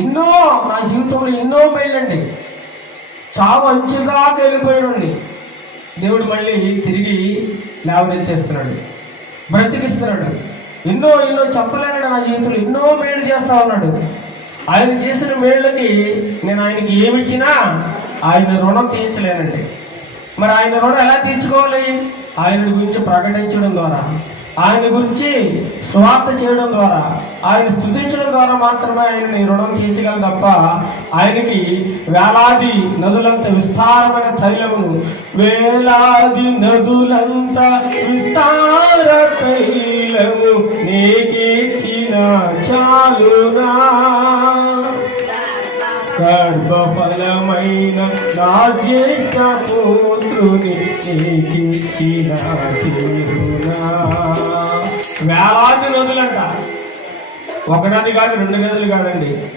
ఎన్నో నా జీవితంలో ఎన్నో మేళ్ళండి. చావు అంచుదాకా వెళ్ళిపోయాడండి. దేవుడు మళ్ళీ తిరిగి లేవనెత్తేస్తున్నాడు, బ్రతికిస్తున్నాడు. ఎన్నో ఎన్నో చెప్పలేనండి. నా జీవితంలో ఎన్నో మేళ్ళు చేస్తా ఉన్నాడు. ఆయన చేసిన మేళ్ళకి నేను ఆయనకి ఏమిచ్చినా ఆయన రుణం తీర్చలేనండి. మరి ఆయన రుణం ఎలా తీర్చుకోవాలి? ఆయన గురించి ప్రకటించడం ద్వారా, ఆయన గురించి స్వార్థ చేయడం ద్వారా, ఆయన స్తుతించడం ద్వారా మాత్రమే ఆయనని రుణం తీర్చగలం తప్ప ఆయనకి వేలాది నదులంత విస్తారమైన తైలమును, వేలాది నదులంత విస్తార తైలము నీకిచ్చిన చాలునా, గర్భఫలమైన నా జ్యేష్ఠ పుత్రుని నీకిచ్చిన తీరునా. వేలాది నదులంట, ఒక నది కాదు, రెండు నదులు కాదండి.